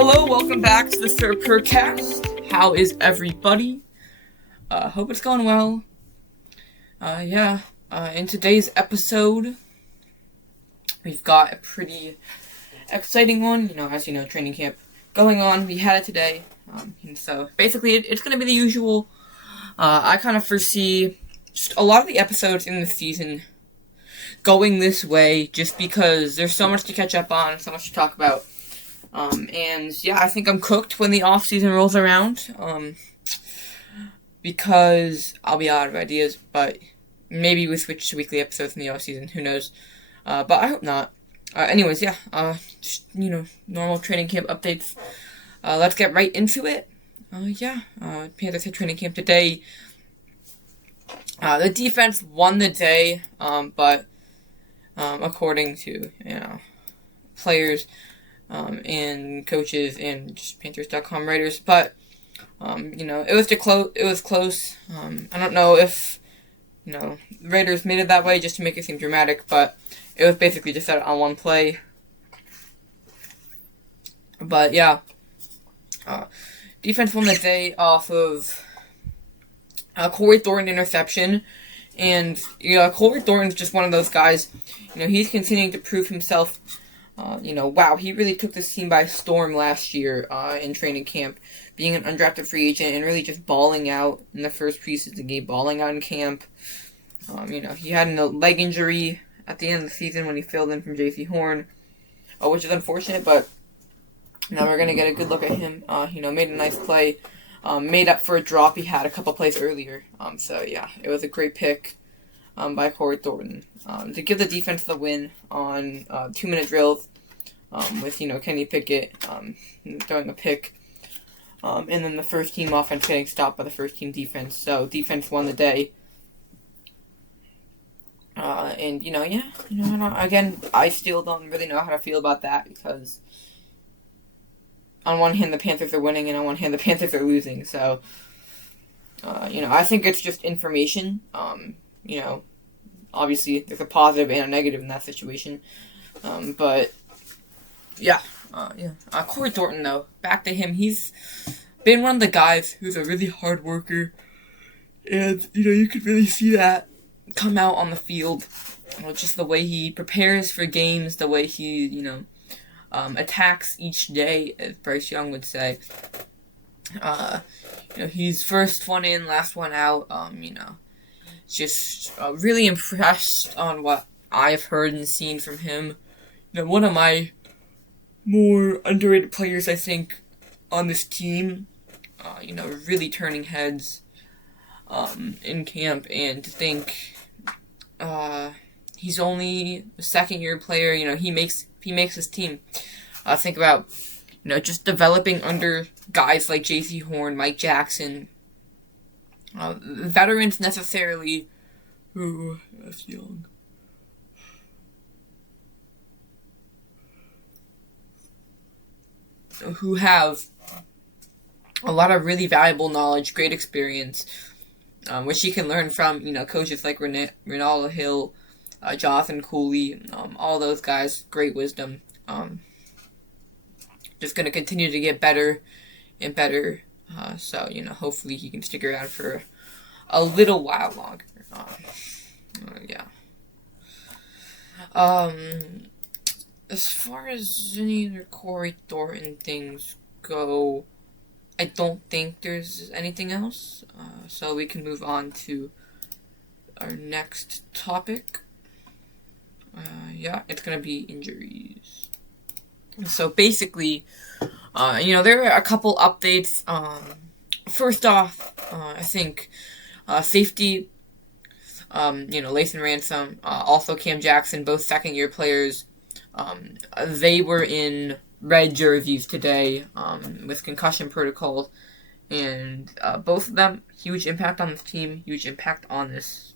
Hello, welcome back to the Purrcast. How is everybody? Hope it's going well. In today's episode, we've got a pretty exciting one. As you know, training camp going on. We had it today. And so basically, it's going to be the usual. I kind of foresee just a lot of the episodes in the season going this way, just because there's so much to catch up on, so much to talk about. I think I'm cooked when the off season rolls around. Because I'll be out of ideas, but maybe we switch to weekly episodes in the off season. Who knows? But I hope not. Normal training camp updates. Let's get right into it. Panthers had training camp today. The defense won the day, but according to players and coaches and just Panthers.com writers, but it was close. I don't know if Raiders made it that way just to make it seem dramatic, but it was basically just on one play. But defense won the day off of Corey Thornton interception, and Corey Thornton's just one of those guys. He's continuing to prove himself. He really took this team by storm last year in training camp, being an undrafted free agent and really just balling out in the first preseason game, balling out in camp. He had a leg injury at the end of the season when he filled in from J.C. Horn, which is unfortunate, but now we're going to get a good look at him. Made a nice play, made up for a drop he had a couple plays earlier. It was a great pick by Corey Thornton to give the defense the win on 2-minute drills with Kenny Pickett throwing a pick, and then the first team offense getting stopped by the first team defense. So defense won the day. Again, I still don't really know how to feel about that, because on one hand the Panthers are winning and on one hand the Panthers are losing. So I think it's just information. Obviously there's a positive and a negative in that situation. Corey Thornton, though, back to him. He's been one of the guys who's a really hard worker, and you could really see that come out on the field. Just the way he prepares for games, the way he attacks each day, as Bryce Young would say. He's first one in, last one out. Just really impressed on what I've heard and seen from him. One of my more underrated players, I think, on this team. Really turning heads in camp, and to think he's only a second-year player. He makes his team. Think about just developing under guys like J.C. Horn, Mike Jackson. Veterans necessarily who that's young. Who have a lot of really valuable knowledge, great experience, which you can learn from coaches like Ronaldo Hill, Jonathan Cooley, all those guys. Great wisdom. Just going to continue to get better and better. Hopefully he can stick around for a little while longer. As far as any other Corey Thornton things go, I don't think there's anything else. So we can move on to our next topic. It's going to be injuries. So basically, there are a couple updates. First off, I think safety, Lathan Ransom, also Cam Jackson, both second-year players. They were in red jerseys today with concussion protocols, and both of them, huge impact on this team, huge impact on this,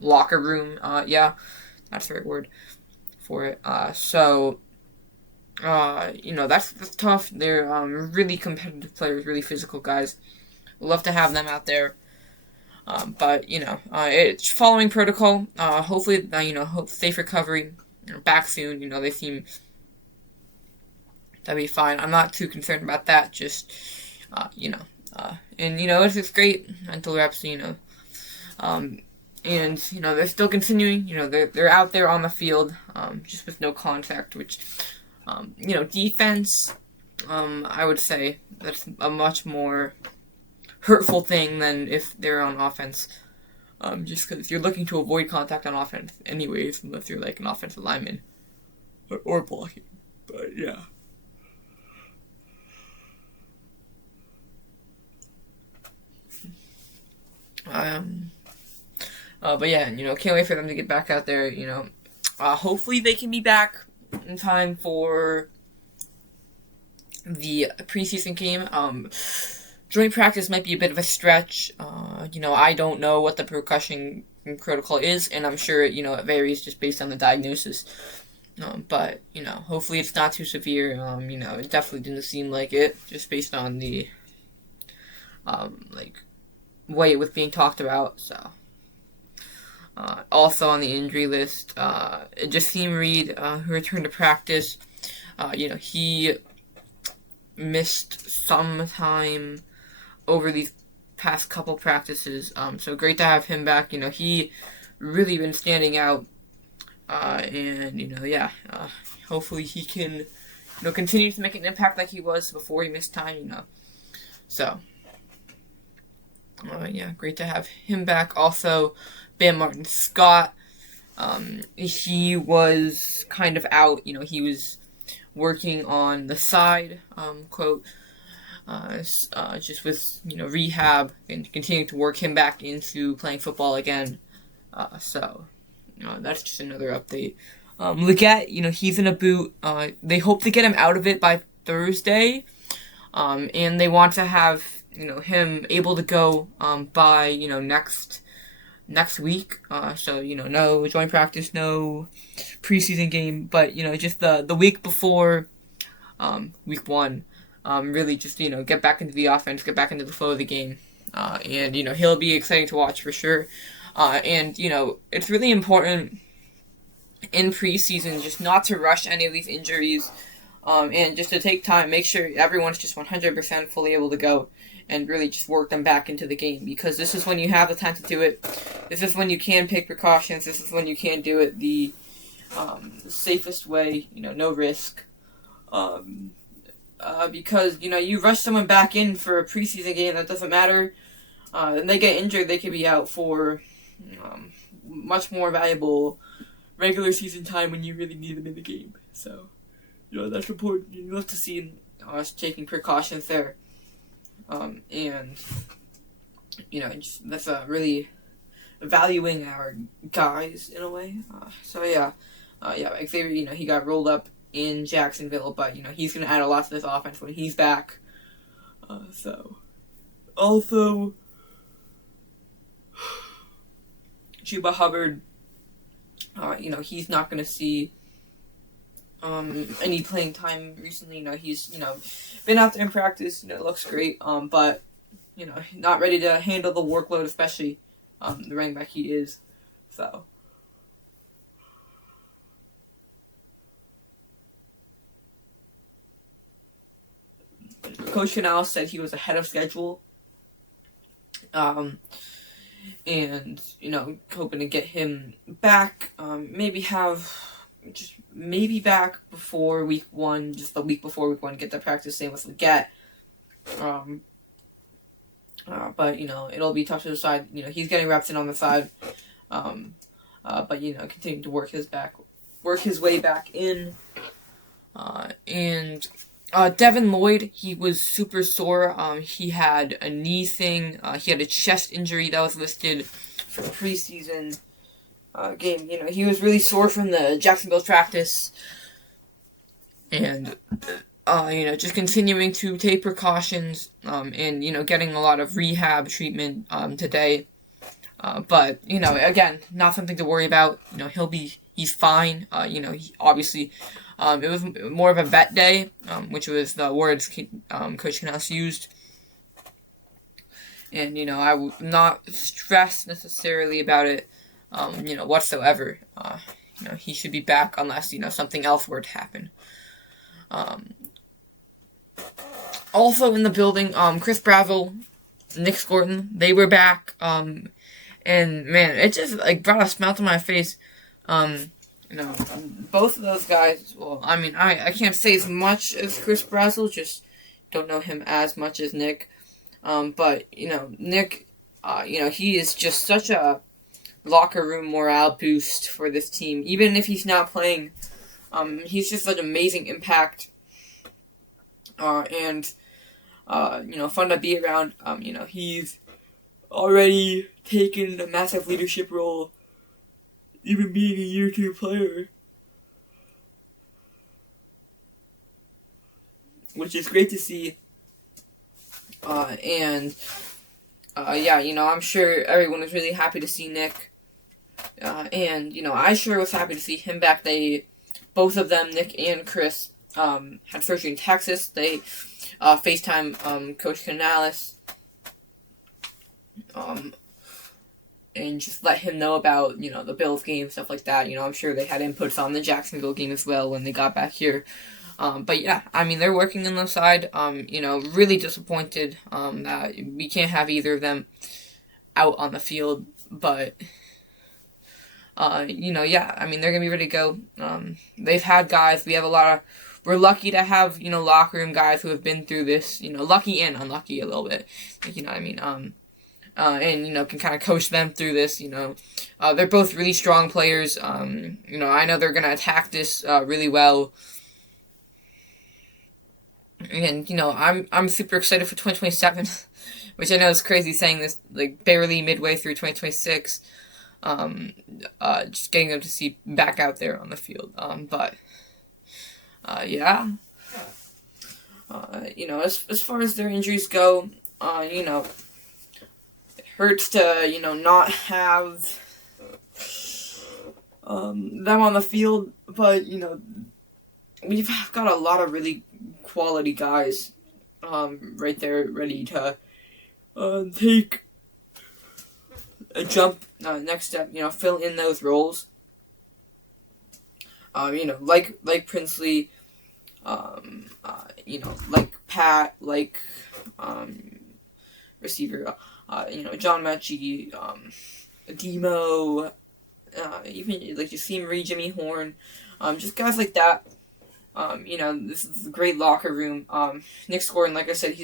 locker room. That's the right word for it. That's tough. They're really competitive players, really physical guys. Love to have them out there. It's following protocol. Hopefully, safe recovery. Back soon. They seem that'd be fine. I'm not too concerned about that. Just, and it's just great mental reps. And they're still continuing. They're out there on the field, just with no contact. Which, defense. I would say that's a much more hurtful thing than if they're on offense. Just because you're looking to avoid contact on offense anyways, unless you're like an offensive lineman or blocking. But yeah. But yeah, can't wait for them to get back out there. Hopefully they can be back in time for the preseason game. Joint practice might be a bit of a stretch. I don't know what the percussion protocol is, and I'm sure, it varies just based on the diagnosis. But, hopefully it's not too severe. It definitely didn't seem like it, just based on the, way it was being talked about, so. Also on the injury list, Jassim Reed, who returned to practice, he missed some time over these past couple practices, so great to have him back. He really been standing out, hopefully he can, continue to make an impact like he was before he missed time, so, great to have him back. Also, Bam Martin Scott, he was kind of out, he was working on the side, quote, just with, rehab and continuing to work him back into playing football again. So, that's just another update. Leggett, he's in a boot. They hope to get him out of it by Thursday. And they want to have, him able to go, by, next week. So, no joint practice, no preseason game, but, just the week before, week one. Really just, get back into the offense, get back into the flow of the game. And, he'll be exciting to watch for sure. And, it's really important in preseason just not to rush any of these injuries, and just to take time, make sure everyone's just 100% fully able to go, and really just work them back into the game, because this is when you have the time to do it. This is when you can take precautions. This is when you can do it the safest way, no risk. Because, you rush someone back in for a preseason game, that doesn't matter. And they get injured, they could be out for much more valuable regular season time when you really need them in the game. So, that's important. You have to see us taking precautions there. That's really valuing our guys in a way. Xavier, he got rolled up in Jacksonville, but, he's going to add a lot to this offense when he's back. Also, Chuba Hubbard, he's not going to see any playing time recently. He's, been out there in practice, looks great, but, not ready to handle the workload, especially the running back he is. So, Coach Canales said he was ahead of schedule. And, hoping to get him back, maybe back before week one, just the week before week one, get the practice, same with Leggett. But, it'll be tough to decide. He's getting reps in on the side. But, continuing to work his way back in. And Devin Lloyd, he was super sore. He had a knee thing. He had a chest injury that was listed for the preseason game. He was really sore from the Jacksonville practice. And, just continuing to take precautions, and, getting a lot of rehab treatment, today. But, again, not something to worry about. He's fine. Obviously, it was more of a vet day, which was the words Coach Canales used. And, I would not stress necessarily about it, whatsoever. He should be back unless, something else were to happen. Also in the building, Chris Brazzell, Nick Scorton, they were back. And man, it just like brought a smile to my face. Both of those guys. Well, I mean, I can't say as much as Chris Brazzell, just don't know him as much as Nick. But Nick, he is just such a locker room morale boost for this team. Even if he's not playing, he's just such amazing impact. And fun to be around. He's already taken a massive leadership role, even being a year 2 player, which is great to see. I'm sure everyone was really happy to see Nick. I sure was happy to see him back. Both of them, Nick and Chris, had surgery in Texas. They FaceTime Coach Canales and just let him know about, the Bills game, stuff like that. I'm sure they had inputs on the Jacksonville game as well when they got back here. But yeah, I mean, they're working on the side. Really disappointed that we can't have either of them out on the field. But, yeah, I mean, they're going to be ready to go. They've had guys. We're lucky to have, locker room guys who have been through this, lucky and unlucky a little bit. You know what I mean? Can kind of coach them through this, They're both really strong players. I know they're going to attack this really well. And, I'm super excited for 2027, which I know is crazy saying this, like, barely midway through 2026. Just getting them to see back out there on the field. As far as their injuries go, it hurts to, not have them on the field, but, we've got a lot of really quality guys right there ready to take a jump next step, fill in those roles. Like Princely, like Pat, like receiver, John Mechie, Demo, even like Jasim Reed, Jimmy Horn, just guys like that. This is a great locker room. Nick Scorton, like I said,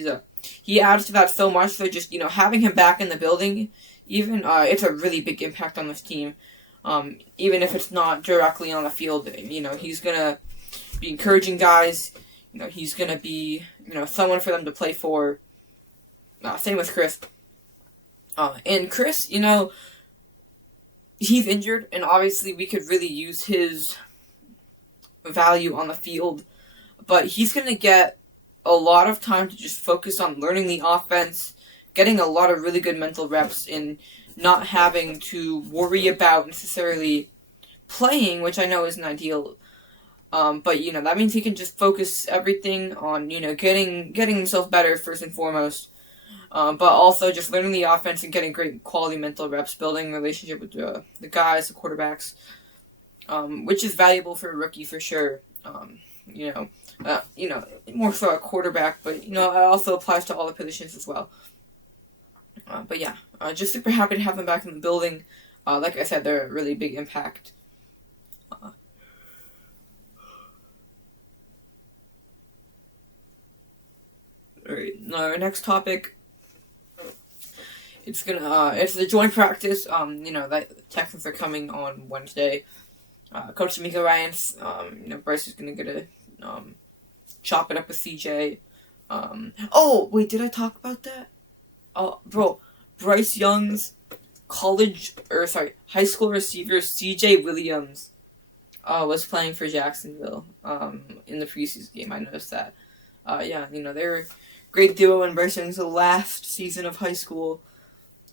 he adds to that so much. So just having him back in the building, even it's a really big impact on this team. Even if it's not directly on the field, he's gonna be encouraging guys. He's gonna be someone for them to play for. Same with Chris. And Chris, he's injured, and obviously we could really use his value on the field, but he's going to get a lot of time to just focus on learning the offense, getting a lot of really good mental reps, and not having to worry about necessarily playing, which I know isn't ideal. But that means he can just focus everything on getting himself better first and foremost, but also just learning the offense and getting great quality mental reps, building a relationship with the guys, the quarterbacks. Which is valuable for a rookie for sure. More so a quarterback, but it also applies to all the positions as well. Just super happy to have them back in the building. Like I said, they're a really big impact. Alright, our next topic. It's the joint practice. The Texans are coming on Wednesday. Coach D'Amico Ryans, Bryce is going to get a chop it up with CJ. Did I talk about that? Oh, bro, Bryce Young's high school receiver CJ Williams was playing for Jacksonville in the preseason game. I noticed that. They were a great duo in Bryce Young's last season of high school.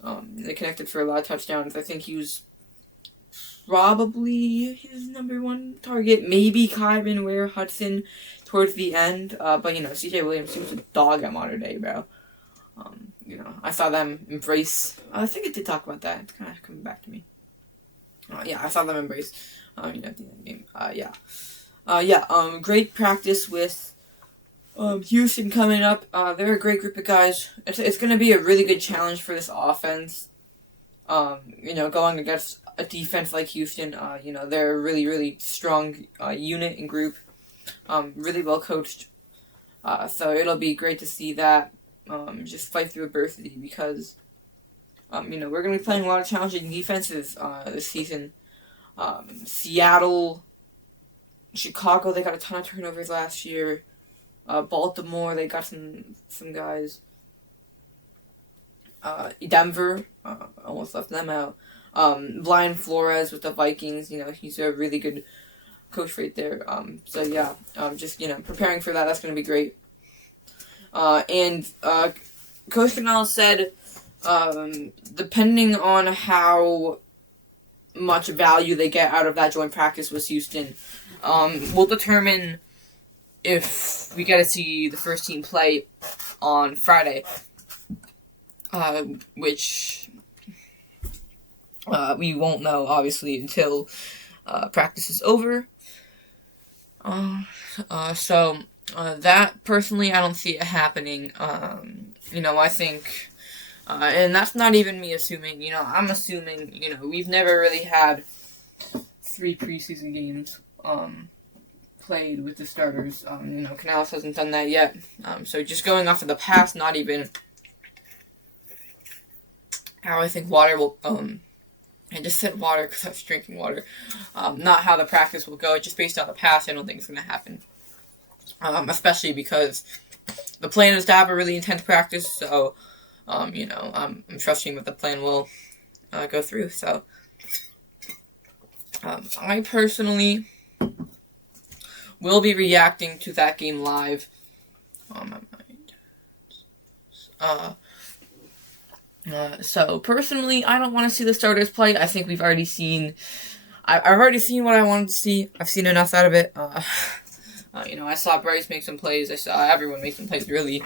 They connected for a lot of touchdowns. I think he was probably his number one target. Maybe Kyron Ware Hudson towards the end. But CJ Williams, he was a dog at Modern Day, bro. I saw them embrace. I think I did talk about that. It's kind of coming back to me. I saw them embrace. At the end of the game. Great practice with Houston coming up. They're a great group of guys. It's going to be a really good challenge for this offense. Going against a defense like Houston, they're a really, really strong unit and group. Really well coached. So it'll be great to see that just fight through adversity because, we're going to be playing a lot of challenging defenses this season. Seattle, Chicago, they got a ton of turnovers last year. Baltimore, they got some guys. Denver, almost left them out. Brian Flores with the Vikings, he's a really good coach right there. Preparing for that, that's going to be great. Coach Canal said, depending on how much value they get out of that joint practice with Houston, will determine if we get to see the first team play on Friday, which we won't know, obviously, until practice is over. That, personally, I don't see it happening. I think, and that's not even me assuming, I'm assuming, we've never really had 3 preseason games, played with the starters. Canales hasn't done that yet. So just going off of the past, not even how I think water will, I just said water because I was drinking water. Not how the practice will go. Just based on the past, I don't think it's going to happen. Especially because the plan is to have a really intense practice, so, I'm trusting that the plan will go through. So, I personally will be reacting to that game live on my mind. So personally, I don't want to see the starters play. I think we've already seen. I've already seen what I wanted to see. I've seen enough out of it. I saw Bryce make some plays. I saw everyone make some plays. Really,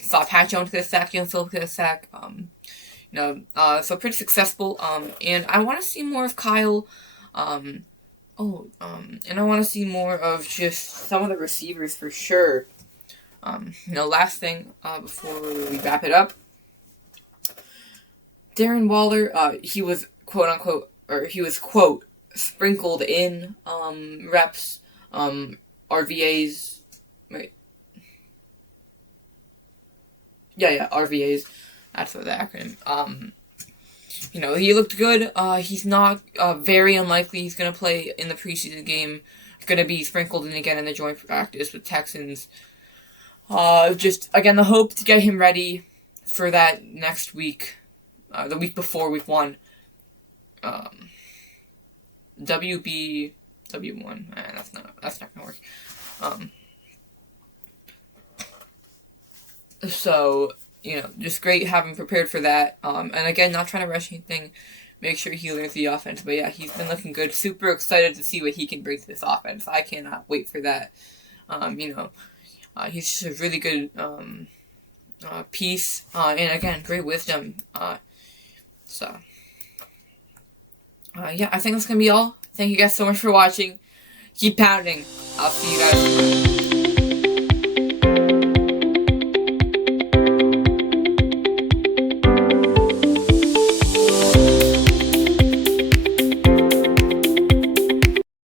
saw Pat Jones get a sack. Young Phillips get a sack. So pretty successful. And I want to see more of Kyle. And I want to see more of just some of the receivers for sure. Last thing before we wrap it up. Darren Waller, he was quote unquote, quote, sprinkled in reps, RVAs, right? Yeah, RVAs. That's the acronym. He looked good. He's not very unlikely he's going to play in the preseason game. He's going to be sprinkled in again in the joint practice with Texans. Just, again, the hope to get him ready for that next week. The week before week 1. W1. That's not gonna work. Just great having prepared for that. And again, not trying to rush anything. Make sure he learns the offense. But yeah, he's been looking good. Super excited to see what he can bring to this offense. I cannot wait for that. He's just a really good piece. And again, great wisdom. I think that's going to be all. Thank you guys so much for watching. Keep pounding. I'll see you guys.